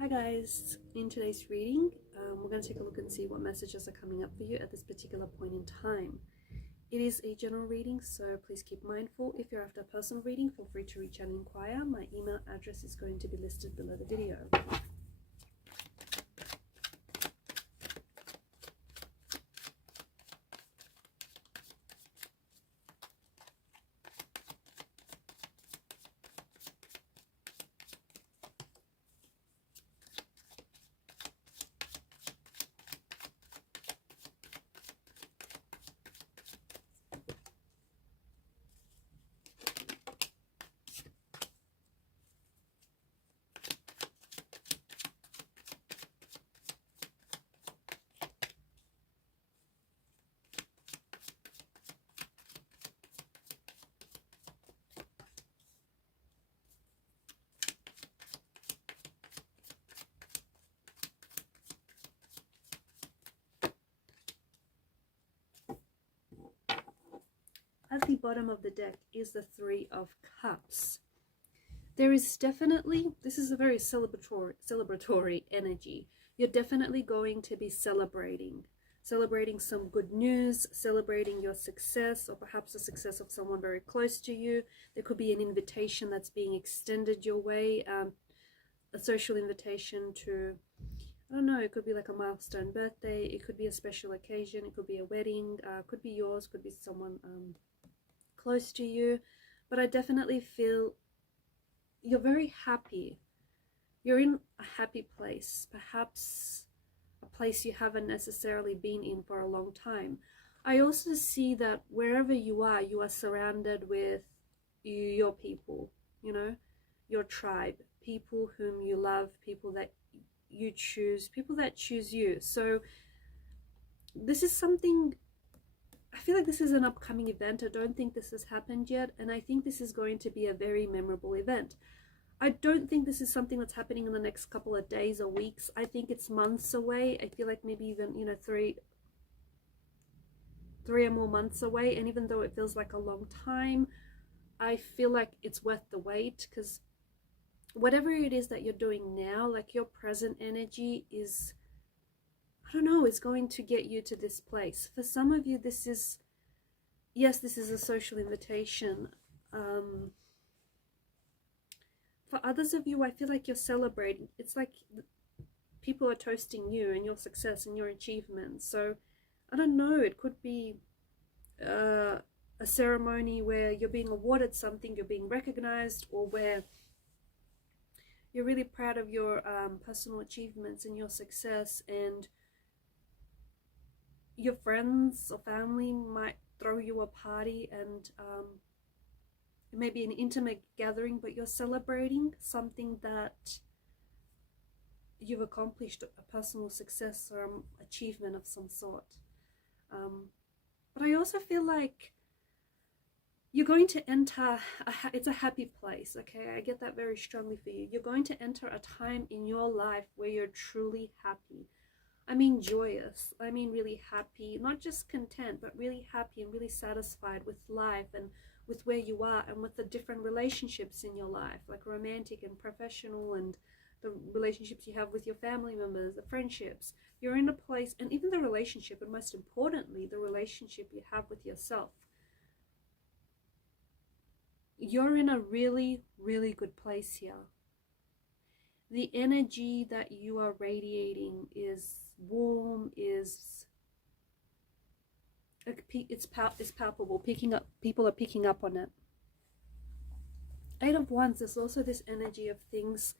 Hi guys, in today's reading, we're going to take a look and see what messages are coming up for you at this particular point in time. It is a general reading, so please keep mindful. If you're after a personal reading, feel free to reach out and inquire. My email address is going to be listed below the video. At the bottom of the deck is the Three of Cups. There is definitely, this is a very celebratory energy. You're definitely going to be celebrating some good news, celebrating your success, or perhaps the success of someone very close to you. There could be an invitation that's being extended your way, a social invitation to, I don't know, it could be like a milestone birthday, it could be a special occasion, it could be a wedding, could be yours, could be someone close to you. But I definitely feel you're very happy. You're in a happy place, perhaps a place you haven't necessarily been in for a long time. I also see that wherever you are surrounded with your people, you know, your tribe, people whom you love, people that you choose, people that choose you. So this is something, I feel like this is an upcoming event. I don't think this has happened yet, and I think this is going to be a very memorable event. I don't think this is something that's happening in the next couple of days or weeks. I think it's months away. I feel like maybe even, you know, three or more months away. And even though it feels like a long time, I feel like it's worth the wait, because whatever it is that you're doing now, like your present energy is, I don't know, is going to get you to this place. For some of you, this is, yes, this is a social invitation. For others of you, I feel like you're celebrating. It's like people are toasting you and your success and your achievements. So I don't know, it could be a ceremony where you're being awarded something, you're being recognized, or where you're really proud of your personal achievements and your success, and your friends or family might throw you a party, and it may be an intimate gathering, but you're celebrating something that you've accomplished, a personal success or achievement of some sort. But I also feel like you're going to enter, it's a happy place, okay? I get that very strongly for you. You're going to enter a time in your life where you're truly happy. I mean joyous, I mean really happy, not just content, but really happy and really satisfied with life and with where you are and with the different relationships in your life, like romantic and professional, and the relationships you have with your family members, the friendships. You're in a place, and even the relationship, and most importantly, the relationship you have with yourself. You're in a really, really good place here. The energy that you are radiating is warm, is palpable, people are picking up on it. Eight of Wands, there's also this energy of things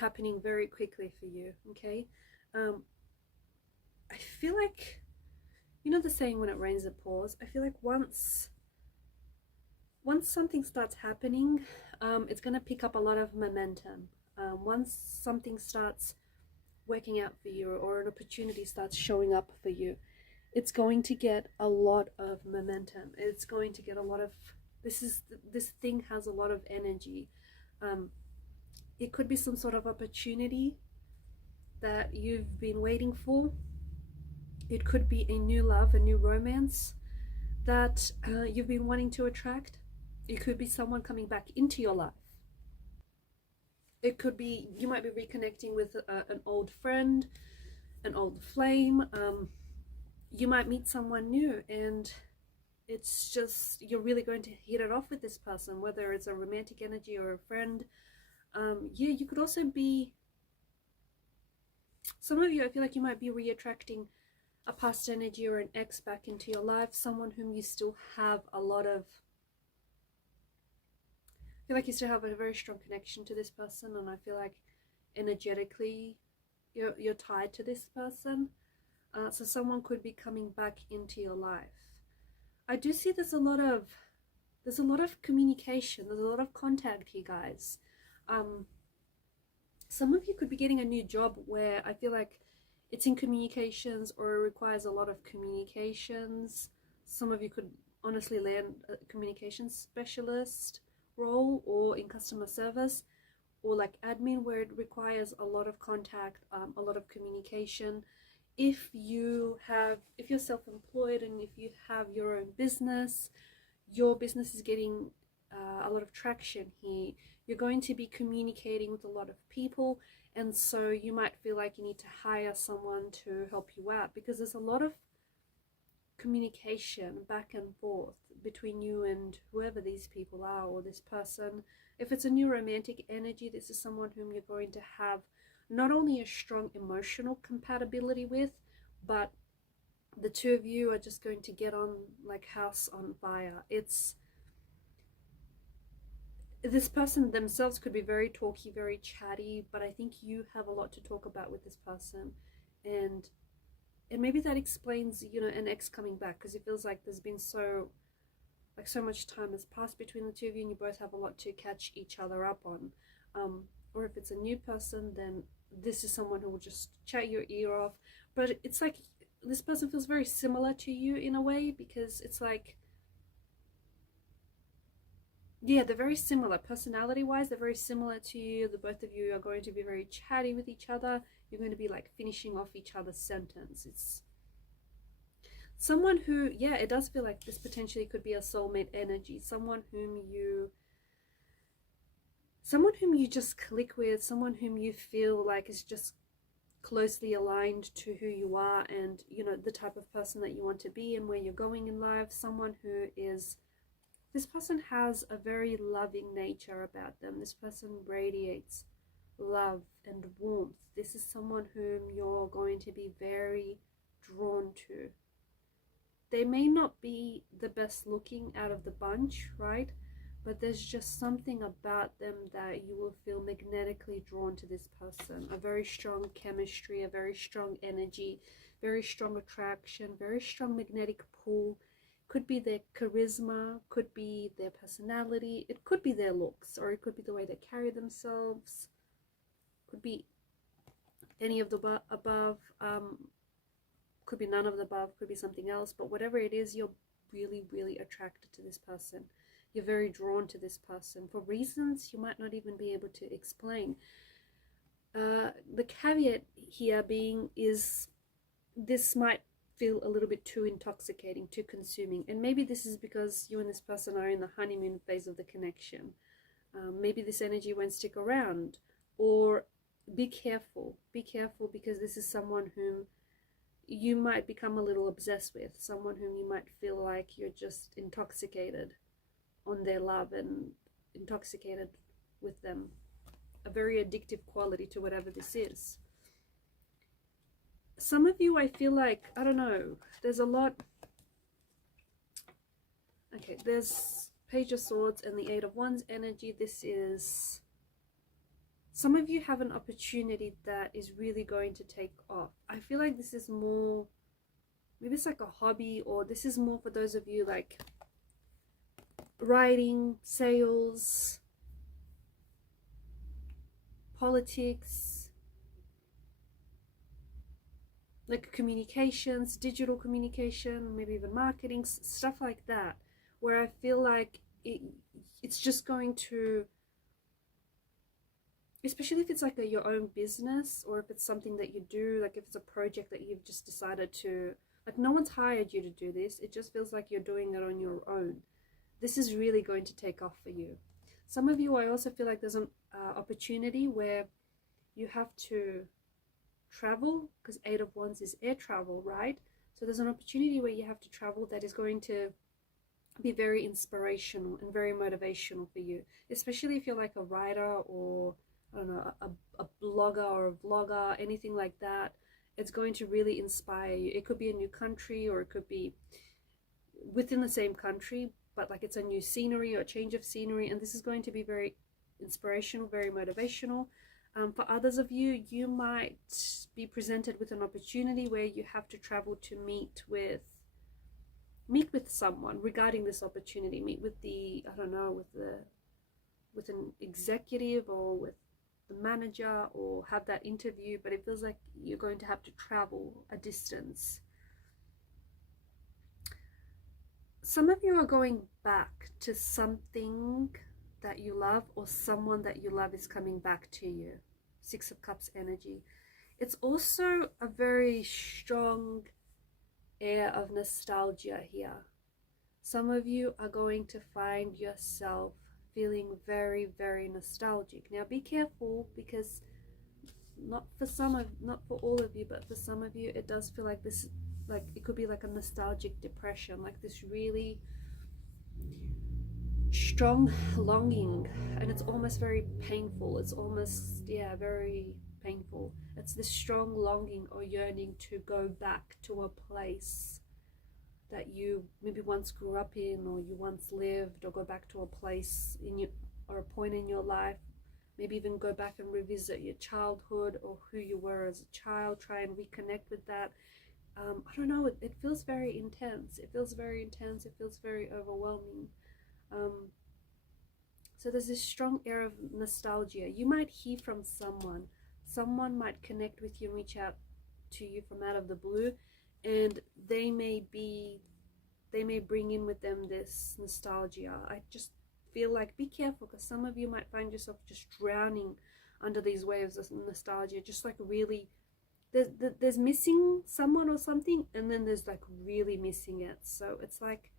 happening very quickly for you, okay? I feel like, you know the saying, when it rains it pours? I feel like once something starts happening, it's going to pick up a lot of momentum. Once something starts working out for you, or an opportunity starts showing up for you, it's going to get a lot of momentum. It's going to get a lot of, this thing has a lot of energy. It could be some sort of opportunity that you've been waiting for. It could be a new love, a new romance that you've been wanting to attract. It could be someone coming back into your life. It could be you might be reconnecting with an old friend, an old flame. You might meet someone new, and it's just you're really going to hit it off with this person, whether it's a romantic energy or a friend. Yeah, you could also be, some of you, I feel like you might be re-attracting a past energy or an ex back into your life, someone whom you still have a lot of, I feel like you still have a very strong connection to this person, and I feel like energetically you're tied to this person. So someone could be coming back into your life. I do see there's a lot of communication, there's a lot of contact here, guys. Some of you could be getting a new job where I feel like it's in communications or it requires a lot of communications. Some of you could honestly land a communications specialist role, or in customer service, or like admin, where it requires a lot of contact, a lot of communication. If you're self-employed and if you have your own business, your business is getting a lot of traction here. You're going to be communicating with a lot of people, and so you might feel like you need to hire someone to help you out, because there's a lot of communication back and forth between you and whoever these people are, or this person. If it's a new romantic energy, this is someone whom you're going to have not only a strong emotional compatibility with, but the two of you are just going to get on like house on fire. This person themselves could be very talky, very chatty, but I think you have a lot to talk about with this person, and maybe that explains, an ex coming back, because it feels like there's been so much time has passed between the two of you, and you both have a lot to catch each other up on. Or if it's a new person, then this is someone who will just chat your ear off. But it's like this person feels very similar to you in a way, because it's like, yeah, they're very similar personality wise. They're very similar to you. The both of you are going to be very chatty with each other. You're going to be like finishing off each other's sentence. It's someone who, yeah, it does feel like this potentially could be a soulmate energy. Someone whom you just click with, someone whom you feel like is just closely aligned to who you are, and the type of person that you want to be and where you're going in life. Someone who is, this person has a very loving nature about them. This person radiates love and warmth. This is someone whom you're going to be very drawn to. They may not be the best looking out of the bunch, right? But there's just something about them that you will feel magnetically drawn to this person. A very strong chemistry, a very strong energy, very strong attraction, very strong magnetic pull. Could be their charisma, could be their personality, it could be their looks, or it could be the way they carry themselves. Could be any of the above, could be none of the above, could be something else. But whatever it is, you're really, really attracted to this person. You're very drawn to this person for reasons you might not even be able to explain. The caveat here being is this might feel a little bit too intoxicating, too consuming. And maybe this is because you and this person are in the honeymoon phase of the connection. Maybe this energy won't stick around. Or be careful. Be careful, because this is someone whom you might become a little obsessed with. Someone whom you might feel like you're just intoxicated on their love and intoxicated with them. A very addictive quality to whatever this is. Some of you, I feel like, I don't know, there's a lot. Okay, there's Page of Swords and the Eight of Wands energy. This is, some of you have an opportunity that is really going to take off. I feel like this is more, maybe it's like a hobby, or this is more for those of you like writing, sales, politics, like communications, digital communication, maybe even marketing, stuff like that, where I feel like it's just going to, especially if it's like your own business, or if it's something that you do, like if it's a project that you've just decided to, like no one's hired you to do this, it just feels like you're doing it on your own. This is really going to take off for you. Some of you, I also feel like there's an opportunity where you have to travel, because Eight of Wands is air travel, right? So there's an opportunity where you have to travel that is going to be very inspirational and very motivational for you, especially if you're like a writer or, I don't know, a blogger or a vlogger, anything like that. It's going to really inspire you. It could be a new country, or it could be within the same country, but like it's a new scenery or a change of scenery, and this is going to be very inspirational, very motivational. For others of you, you might be presented with an opportunity where you have to travel to meet with someone regarding this opportunity. Meet with the, I don't know, with an executive or with the manager, or have that interview, but it feels like you're going to have to travel a distance. Some of you are going back to something that you love, or someone that you love is coming back to you. Six of Cups energy. It's also a very strong air of nostalgia here. Some of you are going to find yourself feeling very, very nostalgic. Now be careful, because not for all of you, but for some of you, it does feel like this, like it could be like a nostalgic depression, like this really strong longing, and it's almost very painful. It's almost, yeah, very painful. It's this strong longing or yearning to go back to a place that you maybe once grew up in, or you once lived, or go back to a place in your, or a point in your life. Maybe even go back and revisit your childhood, or who you were as a child. Try and reconnect with that. I don't know, it feels very intense. It feels very intense. It feels very overwhelming. So there's this strong air of nostalgia. You might hear from someone. Someone might connect with you and reach out to you from out of the blue, and they may bring in with them this nostalgia. I just feel like be careful, because some of you might find yourself just drowning under these waves of nostalgia, just like really there's missing someone or something, and then there's like really missing it. So it's like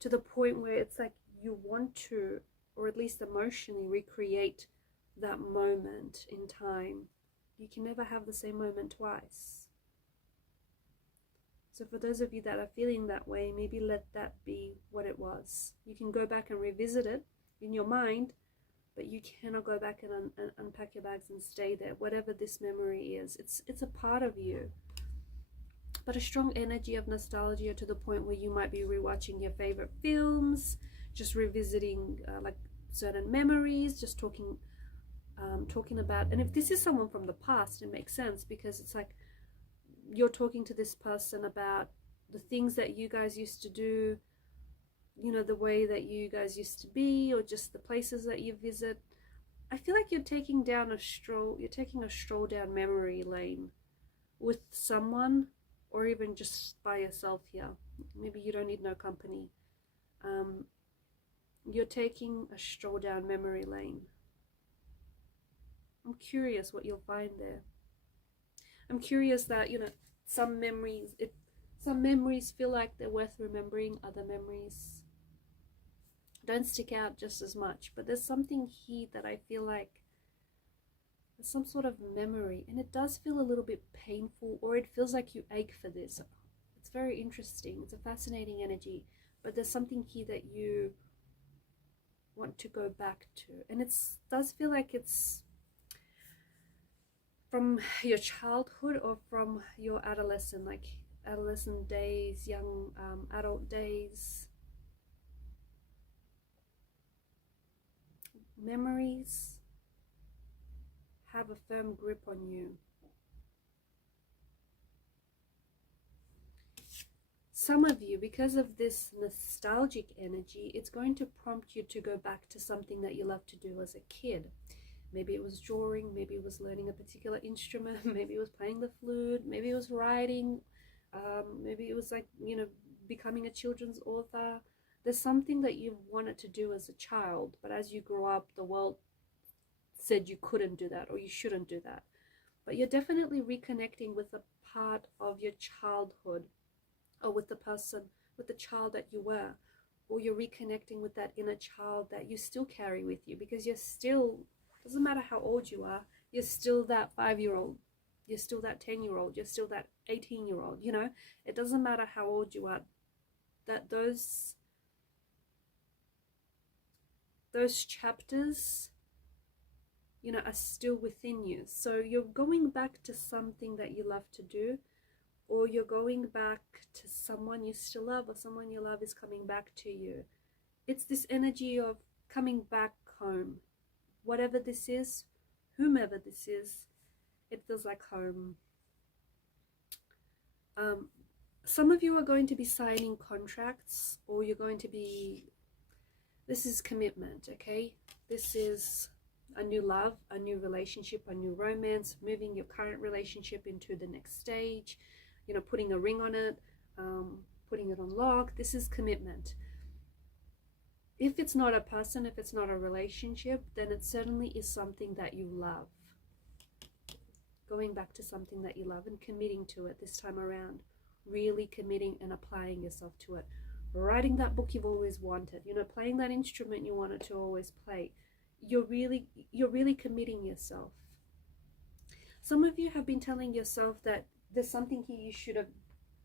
to the point where it's like you want to, or at least emotionally, recreate that moment in time. You can never have the same moment twice. So for those of you that are feeling that way, maybe let that be what it was. You can go back and revisit it in your mind, but you cannot go back and unpack your bags and stay there. Whatever this memory is, it's a part of you. But a strong energy of nostalgia, to the point where you might be rewatching your favorite films, just revisiting like certain memories, just talking about. And if this is someone from the past, it makes sense, because it's like you're talking to this person about the things that you guys used to do, you know, the way that you guys used to be, or just the places that you visit. I feel like you're taking a stroll down memory lane with someone, or even just by yourself here. Maybe you don't need no company. You're taking a stroll down memory lane. I'm curious what you'll find there. I'm curious that, you know, some memories feel like they're worth remembering. Other memories don't stick out just as much. But there's something here that I feel like there's some sort of memory, and it does feel a little bit painful, or it feels like you ache for this. It's very interesting. It's a fascinating energy, but there's something here that you want to go back to, and it does feel like it's from your childhood, or from your adolescent days, young adult days. Memories have a firm grip on you. Some of you, because of this nostalgic energy, it's going to prompt you to go back to something that you loved to do as a kid. Maybe it was drawing, maybe it was learning a particular instrument, maybe it was playing the flute, maybe it was writing, maybe it was like, you know, becoming a children's author. There's something that you wanted to do as a child, but as you grew up, the world said you couldn't do that, or you shouldn't do that. But you're definitely reconnecting with a part of your childhood, or with the child that you were, or you're reconnecting with that inner child that you still carry with you, because you're still, doesn't matter how old you are, you're still that 5-year-old, you're still that 10-year-old, you're still that 18-year-old, you know, it doesn't matter how old you are, that those chapters, you know, are still within you. So you're going back to something that you love to do, or you're going back to someone you still love, or someone you love is coming back to you. It's this energy of coming back home. Whatever this is, whomever this is, it feels like home. Some of you are going to be signing contracts, or you're going to be, this is commitment, okay? This is a new love, a new relationship, a new romance, moving your current relationship into the next stage, you know, putting a ring on it, putting it on lock. This is commitment. If it's not a person, if it's not a relationship, then it certainly is something that you love. Going back to something that you love and committing to it this time around. Really committing and applying yourself to it. Writing that book you've always wanted, you know, playing that instrument you wanted to always play. You're really committing yourself. Some of you have been telling yourself that there's something here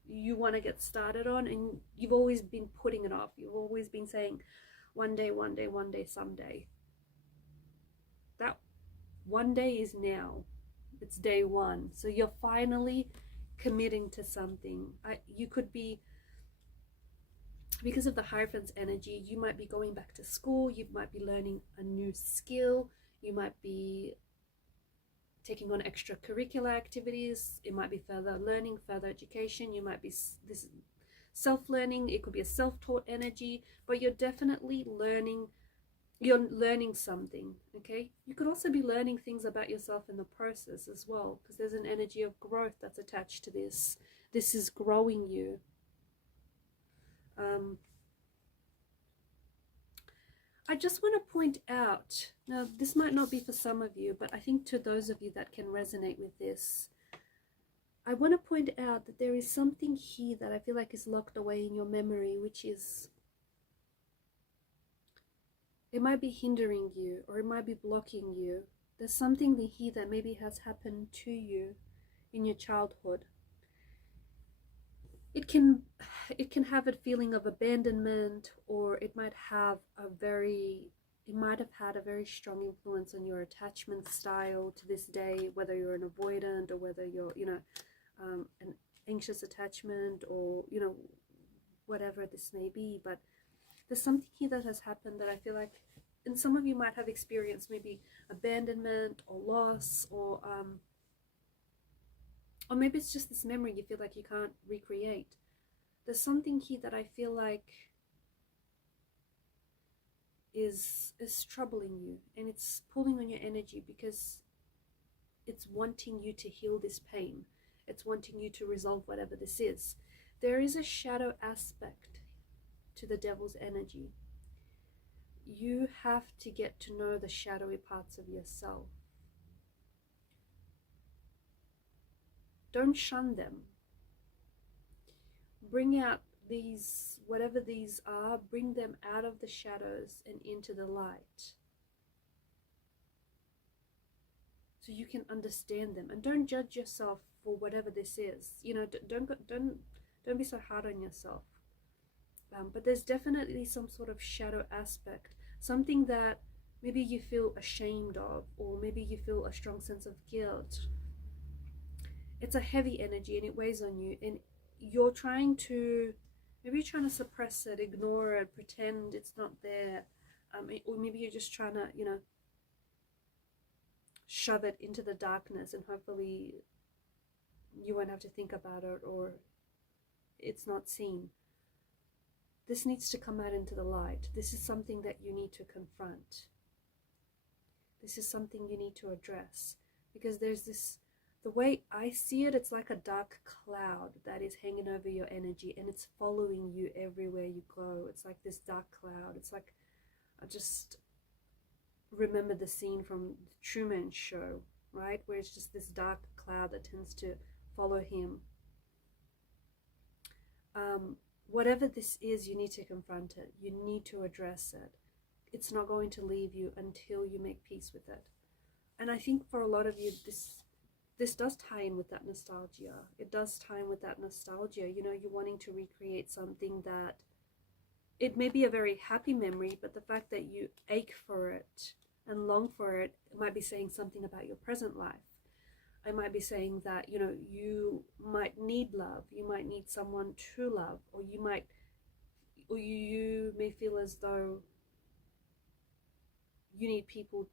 you want to get started on, and you've always been putting it off. You've always been saying, one day, someday. That one day is now. It's day one. So you're finally committing to something. You could be, because of the Hierophant's energy, you might be going back to school, you might be learning a new skill, you might be taking on extracurricular activities, it might be further learning, further education, you might be this self-learning, it could be a self-taught energy, but you're definitely learning, you're learning something, okay? You could also be learning things about yourself in the process as well, because there's an energy of growth that's attached to this. This is growing you. I just want to point out, now this might not be for some of you, but I think to those of you that can resonate with this, I want to point out that there is something here that I feel like is locked away in your memory, which is, it might be hindering you, or it might be blocking you. There's something here that maybe has happened to you in your childhood. It can have a feeling of abandonment, or it might have had a very strong influence on your attachment style to this day, whether you're an avoidant, or whether you're, you know, an anxious attachment, or, you know, whatever this may be. But there's something here that has happened that I feel like, and some of you might have experienced maybe abandonment or loss, or maybe it's just this memory you feel like you can't recreate. There's something here that I feel like is troubling you, and it's pulling on your energy, because it's wanting you to heal this pain. It's wanting you to resolve whatever this is. There is a shadow aspect to the devil's energy. You have to get to know the shadowy parts of yourself. Don't shun them. Bring out these, whatever these are, bring them out of the shadows and into the light, so you can understand them. And don't judge yourself for whatever this is. You know, don't be so hard on yourself. But there's definitely some sort of shadow aspect, something that maybe you feel ashamed of, or maybe you feel a strong sense of guilt. It's a heavy energy, and it weighs on you, and you're trying to, maybe you're trying to suppress it, ignore it, pretend it's not there, or maybe you're just trying to, you know, shove it into the darkness, and hopefully you won't have to think about it, or it's not seen. This needs to come out into the light. This is something that you need to confront. This is something you need to address, because there's this, the way I see it, it's like a dark cloud that is hanging over your energy, and it's following you everywhere you go. It's like this dark cloud. It's like, I just remember the scene from the Truman Show, right? Where it's just this dark cloud that tends to follow him. whatever this is, you need to confront it. You need to address it. It's not going to leave you until you make peace with it. And I think for a lot of you, this does tie in with that nostalgia. It does tie in with that nostalgia. You know, you're wanting to recreate something that, it may be a very happy memory, but the fact that you ache for it and long for it, it might be saying something about your present life. I might be saying that, you know, you might need love. You might need someone to love, or you may feel as though you need people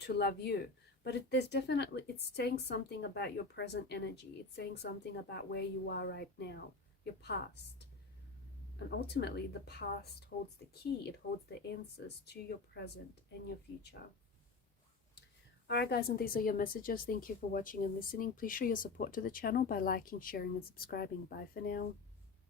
to love you. But there's definitely, it's saying something about your present energy. It's saying something about where you are right now, your past. And ultimately, the past holds the key. It holds the answers to your present and your future. Alright guys, and these are your messages. Thank you for watching and listening. Please show your support to the channel by liking, sharing and subscribing. Bye for now.